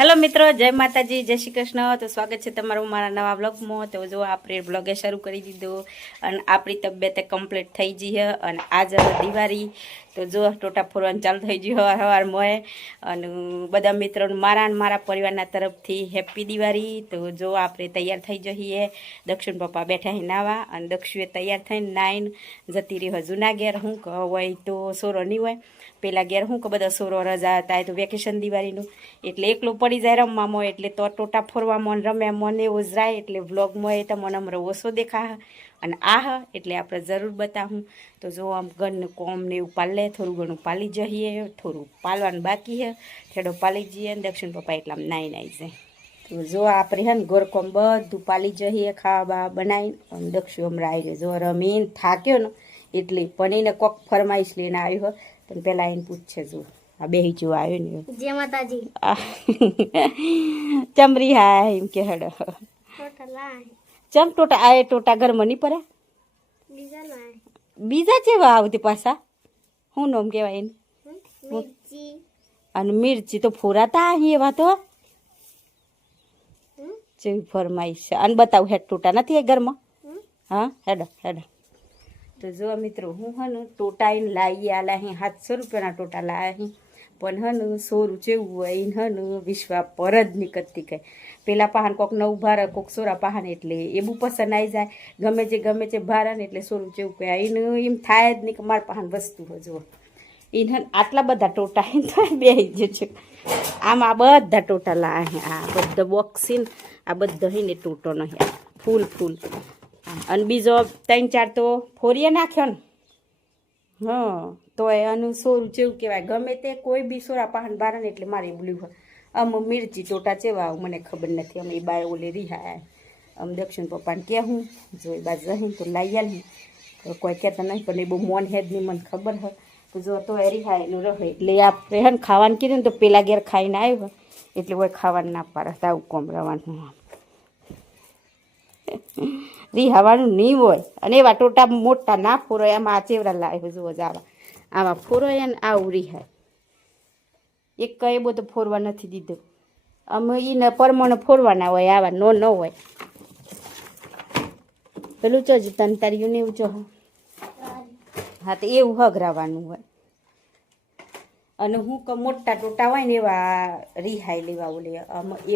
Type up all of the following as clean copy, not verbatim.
Hello મિત્રો, જય માતાજી, જય શ્રી કૃષ્ણ. તો સ્વાગત છે તમારું મારા નવા વ્લોગમાં. તો જો આપણે વ્લોગે શરૂ કરી દીધો અને આપણી તબિયત કમ્પ્લીટ થઈ ગઈ છે. અને આજ દિવાળી તો જો ટોટા ફોરવાનું ચાલુ થઈ ગયું હવાર મોએ. અને બધા મિત્રોને મારા પરિવારના તરફથી હેપી દિવાળી. તો જો આપણે તૈયાર થઈ જઈએ. દક્ષિણ પપ્પા બેઠા હી નાવા અને દક્ષુએ તૈયાર થઈને નાઈને જતી રહી હજુ ના ઘેર. હું હોય તો સોરો નહીં હોય પેલા ઘેર હું કે બધા સોરો રજા હતા તો વેકેશન દિવાળીનું એટલે એકલું પડી જાય રમવામાં, એટલે તો ટોટા ફોરવામાં રમે મને એવું જ રાય. એટલે વ્લોગમાં એ તમને અમારો ઓછો દેખા અને એટલે આપણે જરૂર બતાવું. તો જો આમ ઘરનું કોમ ને એવું પાલે થોડું ઘણું પાલી જઈએ, થોડું પાલવાનું બાકી છે, થેડો પાલી જઈએ ને દક્ષિણ પપ્પા એટલે આમ નાઈ જાય. તો જો આપણે હે ને ગોરકોમ બધું પાલી જઈએ, ખાવા બનાવીને. અને દક્ષિણ હમણાં આવી જાય જો રમીને થાક્યો ને એટલે પણ એને કોક ફરમાઈશ લઈને આવ્યો હોય પણ પહેલાં એને પૂછશે જો આ બેહી જો આવ્યો ને જય માતાજી. ચમરી હા એમ કે હડ ચમ ટોટા આ ટોટા ઘરમાં નહીં પડે બીજા જેવા આવતી પાછા શું નામ કહેવાય એને અને મિર્ચી તો ફોરાતા અહીં એવા તો જેવી ફરમાઈશ અને બતાવું હેડ ટોટા નથી એ ઘરમાં. હા હેડ તો જો મિત્રો હું હને ટોટા એને લાવી આલા અહીં 700 રૂપિયાના ટોટા લાવ્યા અહીં. પણ હને સોરું જેવું હોય એને હને વિશ્વા પર જ નીકળતી કહે પેલા પહાણ કોક નવું ભારે કોક સોરા પહાણ એટલે એવું પસંદ આવી જાય. ગમે જે ભારે ને એટલે સોરું જેવું કહે એને એમ થાય જ નહીં કે મારા પહાણ વસ્તુ હોય જુઓ એને આટલા બધા ટોટા એને તો બેસી જ છે. આમ આ બધા ટોટા લાવે આ બધા બોક્સિન આ બધા ને ટોટો નહીં ફૂલ અને બીજો 3-4 તો ફોરીએ નાખ્યો ને. હા તો એનું સોરું જેવું કહેવાય ગમે તે કોઈ બી સોરા પહાણ બાર ને એટલે મારે બોલ્યું હોય. આમ મિર્ચી ટોટા ચેવા મને ખબર નથી. અમે એ બાય ઓલે રિહાયા આમ દક્ષિણ પપ્પાને કહેવું જો એ બાજુ જઈને તો લાવી આલી કોઈ કહેતા નહીં પણ એ બહુ મોન હેડની મને ખબર હોય તો જો તો એ રિહાયેલું રહે એટલે આપણે હે ને ખાવાનું કીધું ને તો પેલા ઘેર ખાઈને આવ્યું હોય એટલે કોઈ ખાવાનું ના પાડે આવું કોમ રહેવાનું રિહાવાનું નહીં હોય. અને એવા ટોટા મોટા ના ફોરોય આમાં આ ચેવડા લાવે જુઓ જ આમાં ફોરોય ને આવું રિહાય એક કઈ બધું ફોરવા નથી દીધો. અમે એને પરમાણે ફોરવાના હોય આવા ન હોય પેલું ચો તને તારીયું ને એવું ચો હા તો એવું હગરાવાનું હોય. અને હું કે મોટા ટોટા હોય ને એવા રિહાઈ લેવા ઓલે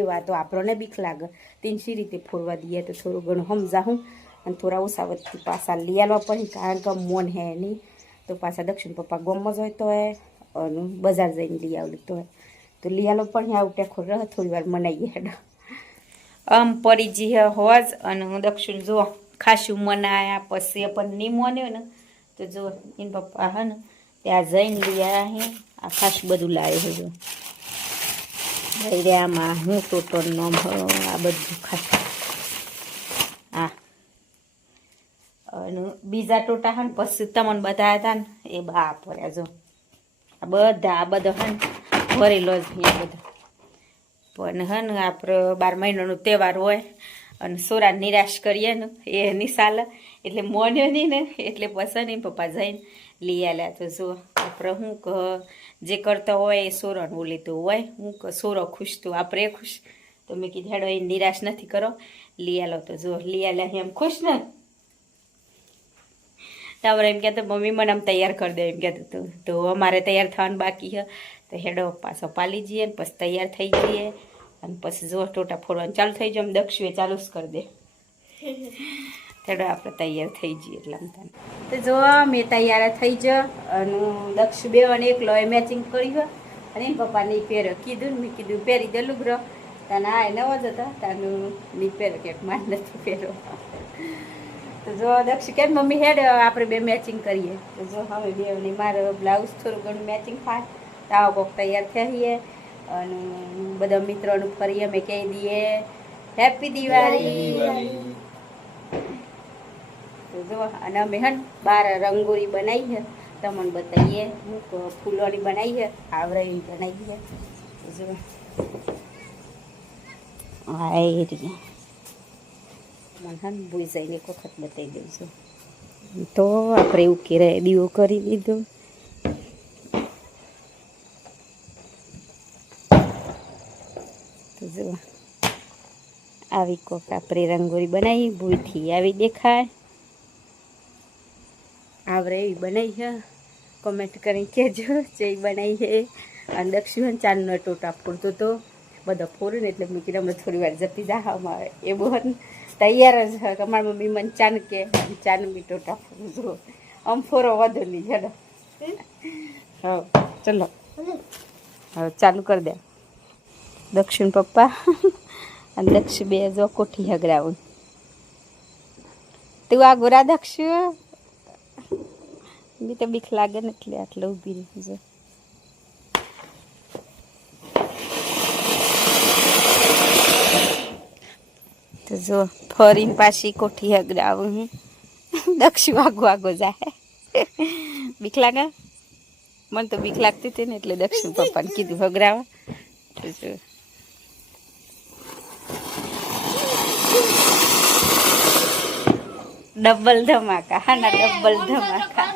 એવા તો આપણને બીક લાગે તેની રીતે ફોરવા દઈએ તો થોડું ઘણું સમજાવું અને થોડા ઓછા વચ્ચે પાછા લઈ આવવા પડે કારણ કે મોન હે નહીં તો પાછા દક્ષિણ પપ્પા ગમમાં જ હોય તો અને બજાર જઈને લઈ આવલું તો લઈ આવલો પણ આવું ટેખો રહ થોડી વાર મનાઈએ હેડ આમ પડી જી હોજ. અને હું દક્ષિણ જો ખાસું મનાયા પછી પણ નહીં મોન્યો ને તો જો એને પપ્પા હે ને ત્યાં જઈને લઈ આવ્યા અહીં આ ખાસું બધું લાવ્યો જો આમાં હું ટોટો નોમ આ બધું ખાસું હા. અને બીજા ટોટા હે ને પછી તમને બતાવ્યા હતા ને એ બા પડ્યા જો આ બધો હે ને ભરેલો જ એ બધો. પણ હે ને આપણે 12 મહિનાનો તહેવાર હોય અને સોરા નિરાશ કરીએ ને એ નિશાલ એટલે મોન્યો નહીં ને એટલે પસંદ નહીં પપ્પા જઈને લઈ આવ્યા. તો જો આપણે હું જે કરતા હોય એ સોરાનું ઓલીતું હોય હું સોરો ખુશ તો આપણે ખુશ. તો મેં કીધું હેડો એ નિરાશ નથી કરો લઈ આલો. તો જો લઈ આવ્યા એમ ખુશ ને તમારે એમ કહેતો મમ્મી મને આમ તૈયાર કરી દે એમ કહેતું હતું. તો અમારે તૈયાર થવાનું બાકી છે તો હેડો પાછો પાલી જઈએ ને પછી તૈયાર થઈ જઈએ અને પછી જો ટોટા ફોડવાનું ચાલુ થઈ જાય દક્ષુએ ચાલુ જ કરી દે હેડો આપણે તૈયાર થઈ જઈએ એટલે આમ તો જો મેં તૈયાર થઈ જ અને દક્ષ બે અને એકલો એ મેચિંગ કર્યું અને એમ પપ્પા નહીં પહેર્યો કીધું ને મેં કીધું પહેરી દે લુગરો તને આ નવો જ હતા તાનું નહીં પહેરો કે માર નથી પહેરો. તો જો દક્ષ કેમ મમ્મી હેડ આપણે બે મેચિંગ કરીએ. તો જો હવે બે મારો બ્લાઉઝ થોડું ઘણું મેચિંગ થાય તો આવો કોક તૈયાર થઈએ અને બધા મિત્રોનું ફરી અમે કહી દઈએ હેપી દિવાળી. તો જો અને અમે હન બાર રંગોળી બનાવી છે તમને બતાવીએ હું ફૂલોની બનાવી છે આવડી બનાવી છે. જો હા એ રીતે મને હા ભૂઈ જઈને એક વખત બતાવી દઉં છું. તો આપણે એવું કે દીવો કરી દીધો તો જો આવી કોક આપણે રંગોળી બનાવી ભૂલથી આવી દેખાય આવડે એવી બનાવી છે કોમેન્ટ કરી કહેજો જે બનાવી છે અને દક્ષિણ ચાંદનો ટોટા ફોડતો તો બધો ફોડું ને એટલે મૂકીને હમણાં થોડી વાર જતી જાવામાં આવે એ બહુ તૈયાર જ છે કે મારી મમ્મી મને ચાંદ કે ચાંદ બી ટોટા ફોડું જો આમ ફોરો વધુ નહીં ચલો હા ચલો હવે ચાલુ કરી દે દક્ષિણ પપ્પા અને દક્ષ બે જો કોઠી હગરાવું તું આ ગોરા દક્ષ બી તો બીક લાગે ને એટલે આટલે ઊભી રહી જો તો જો ફરીને પાછી કોઠી હગરાવું હું દક્ષ વાગો આગો જાય બીક લાગે મને તો બીક લાગતી હતી ને એટલે દક્ષિણ પપ્પાને કીધું હગરાવા તો જો ડબલ ધમાકા હા ના ડબલ ધમાકા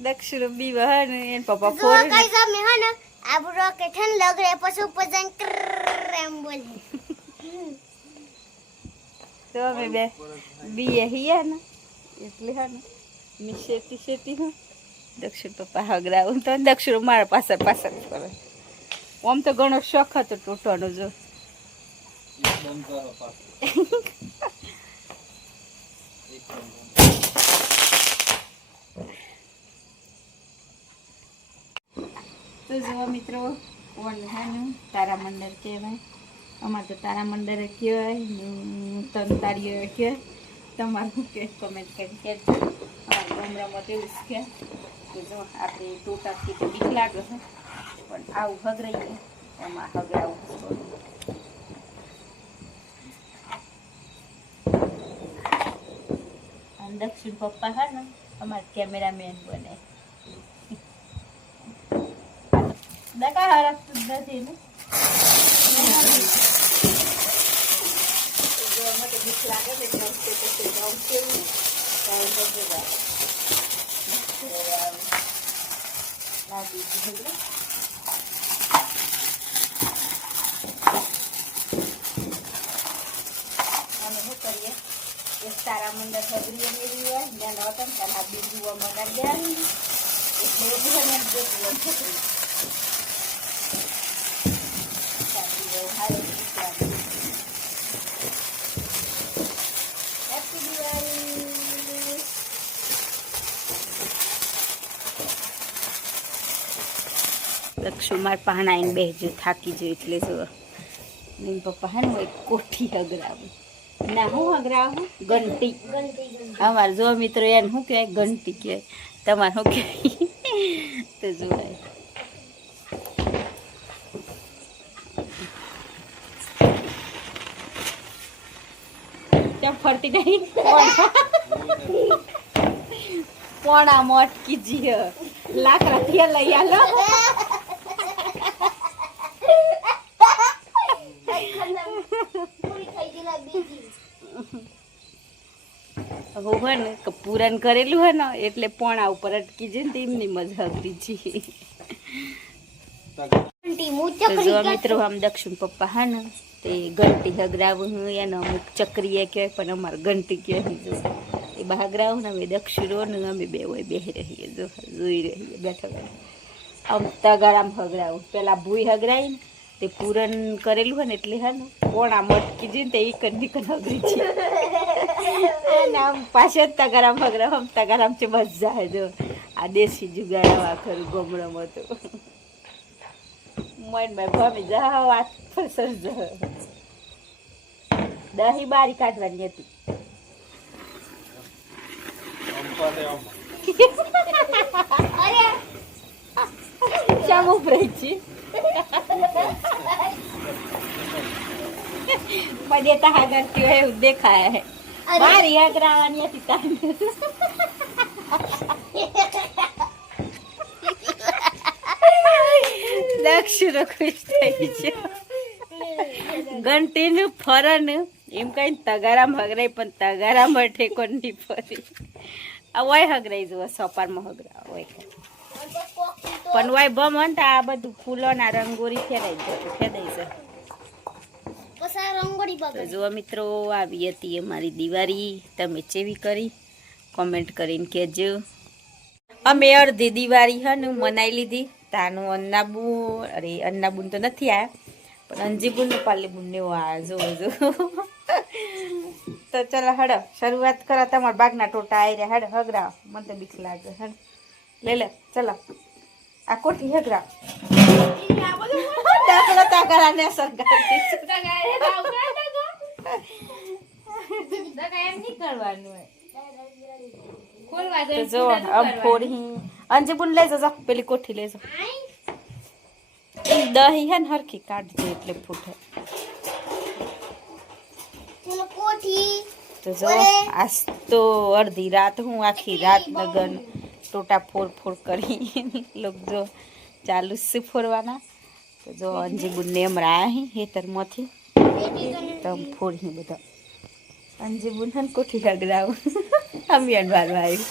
દક્ષિણ બી વહન એન પપ્પા ફોર કઈ સામે હે ને આ રોકેટ હન લગ રે પછી ઉપર જઈને એમ બોલે તો અમે બે બી હિયા ને એટલે હા ને મી શેતી હું દક્ષિણ પપ્પા હગરાવું તો દક્ષિણ મારા પાછળ કરે આમ તો ઘણો શોખ હતો ટોટોનો જો તો જો મિત્રો કોણ હે ને તારામંડળ કહેવાય અમારે તો તારામંડળ કહેવાય તન તારીઓ કહેવાય તમારું શું કે કમેન્ટ કરી કહેજો અમારા ગામડામાં તો એવું જ કે તો જો આપણે ટોટાથી તો બીક લાગે છે પણ આવું હગરાઈએ એમાં હગરાવું અને દક્ષિણ પપ્પા હા ને અમારા કેમેરામેન બને દકા હરકતું જ નથી ને બીક લાગે ને કરીએ એક તારામંડળ હગરીએ મેળવી હોય જ્ઞાન હતા ને ત્યાં બીજું મગાડી દેવાની એટલે એ બધાને જોતું છોકરી દક્ષુમાર પાણા આવીને બેસજો થાકી જો એટલે જો પપ્પા હે ને કોઠી હગરાવું ના હું હગરાવું ઘંટી અમારે જો મિત્રો એને શું કહેવાય ઘંટી કહેવાય તમારે શું કહેવાય તો જોવાય ત્યાં ફરતી નહીં પોણા મોટકી જી લાકડા ત્યાં લઈ આલો હોય ને પૂરણ કરેલું હોય ને એટલે પોણા ઉપર અટકી જાય ને એમની મજા હગરી છે જો મિત્રો આમ દક્ષિણ પપ્પા હા ને તે ઘંટી હગરાવું એને અમુક ચક્રીએ કહેવાય પણ અમારે ઘંટી કહેવાય જો એ હગરાવું ને હવે દક્ષિણો ને અમે બે હોય બેસી રહીએ જો જોઈ રહીએ બેઠા આમ તગારામ હગરાવું પેલા ભૂઈ હગરાવી ને તે પૂરણ કરેલું હોય ને એટલે હા ને પોણા મટકી જઈને તે એક નીકળ હગરી છે અને આમ પાછળ તગારામ હગરાવ આમ તગારામ છે મજા જો આ દેશી જુગાડા ખરું ગમડામાં તો મન ભાઈ ભાભી જા વાત ફસર જ દહી બારી કાઢવાની હતી શામ ઉપરાય છે દેતા હાગર થયો એવું દેખાય હે મારી હગરાવાની હતી તારી દક્ષિણ ખુશ થઈ છે ઘંટીનું ફરણ એમ કઈ તગારામ હગરાય પણ તગારામ ઠેકો નહીં ફરી આ ઓય હગરાઈ જો સોપારમાં હગરા ઓય પણ ઓય બમન તો આ બધું ફૂલોના રંગોળી ફેદાઈ છે પછી આ રંગોળી તો બગડી. જો મિત્રો આવી હતી અમારી દિવાળી. તમે ચેવી કરી કોમેન્ટ કરીને કહેજો. અમે અડધી દિવાળી હે ને મનાઈ લીધી. તાનું અન્નાબુ અરે અન્નાબુન તો નથી આવ્યા પણ અંજીબુન ને પાલીબુન ને એવું આ જો તો ચલો હડો શરૂઆત કરો. તમારા બાગના ટોટા આવી રહ્યા. હડ હગરાવ. મને તો બીક લાગે. હડ લે લે ચલો આ કોઠી હગરાવ. દાખલો તાકરા ને સરગાડી તો જો આમ ફોડી અંજીબુન લઈ જજો. પેલી કોઠી લઈ જાઓ. દહીં હે ને હરખી કાઢજો એટલે ફૂટે. ચલો કોઠી. તો જો આજ તો અડધી રાત હું આખી રાત લગન ટોટા ફોડ કરી લોક જો ચાલુ છે ફોડવાના. તો જો અંજીબુન ને એમ રાહી હેતરમાંથી તો ફોડી બધા અંજીબુન હે કોઠી હગરાવ અમે અનવારવા આવ્યું.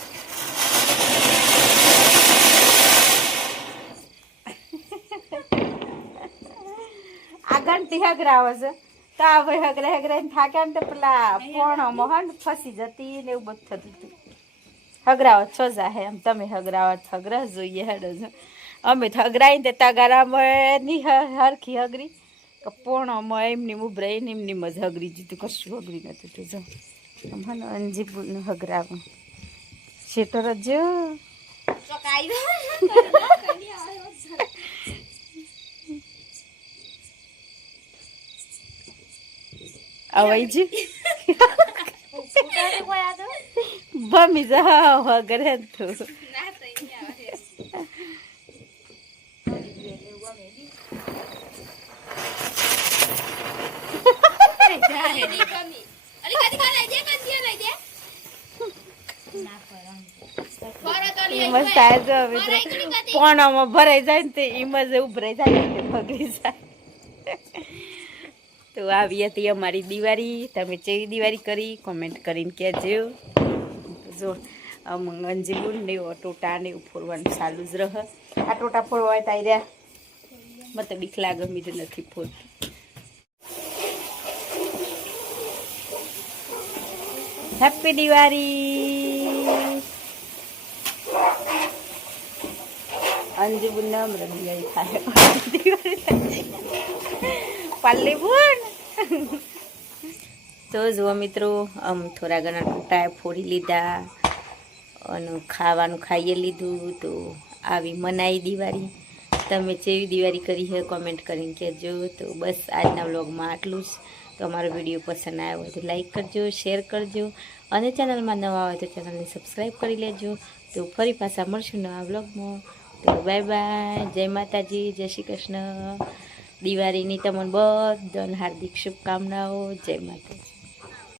આ ઘંટી હગરાવે છે તો આ ભાઈ હગરાઈને થાક્યા ને તો પેલા પોણોમાં હે ને ફસી જતી ને એવું બધું થતું હતું. હગરાવો છો જાહે એમ તમે હગરાવો હગરા જોઈએ હેડો છો. અમે તો હગરાઈને તે તગારામાં ની હરખી હગરી કે પોણોમાં એમની ઉભરાઈને એમની જ હગરી જીતું. કશું હગરી નતું તો જો મને અંજીબુન હગરાવું શેટર જ અવાય ભમી જા વગર તું મસ્ત આવ્યો મિત્રો. પોણામાં ભરાઈ જાય ને તે એમાં જ ઉભરાઈ જાય ને ભગી જાય. તો આવી હતી અમારી દિવાળી. તમે કેવી દિવાળી કરી કોમેન્ટ કરીને કહેજો. જો અંજીબુન ને ટોટા ને એવું ફોડવાનું ચાલુ જ રહે. આ ટોટા ફોડવા હોય તાઈ રહ્યા મને તો બીક લાગે. મીઠું નથી ફોડતું. હેપી દિવાળી. અંજીબુન ને હમણાં દિવાળી થાય. પાલી બુન તો જુઓ મિત્રો આમ થોડા ઘણા ટોટા ફોડી લીધા અને ખાવાનું ખાઈએ લીધું. તો આવી મનાઈ દિવાળી. તમે કેવી દિવાળી કરી છે કોમેન્ટ કરીને કહેજો. તો બસ આજના વ્લોગમાં આટલું જ. તો અમારો વિડીયો પસંદ આવ્યો હોય તો લાઈક કરજો, શેર કરજો અને ચેનલમાં નવા હોય તો ચેનલને સબસ્ક્રાઈબ કરી લેજો. તો ફરી પાછા મળશું નવા વ્લોગમાં. તો બાય બાય. જય માતાજી, જય શ્રી કૃષ્ણ. દિવાળીની તમને બધાને હાર્દિક શુભકામનાઓ. જય માતાજી.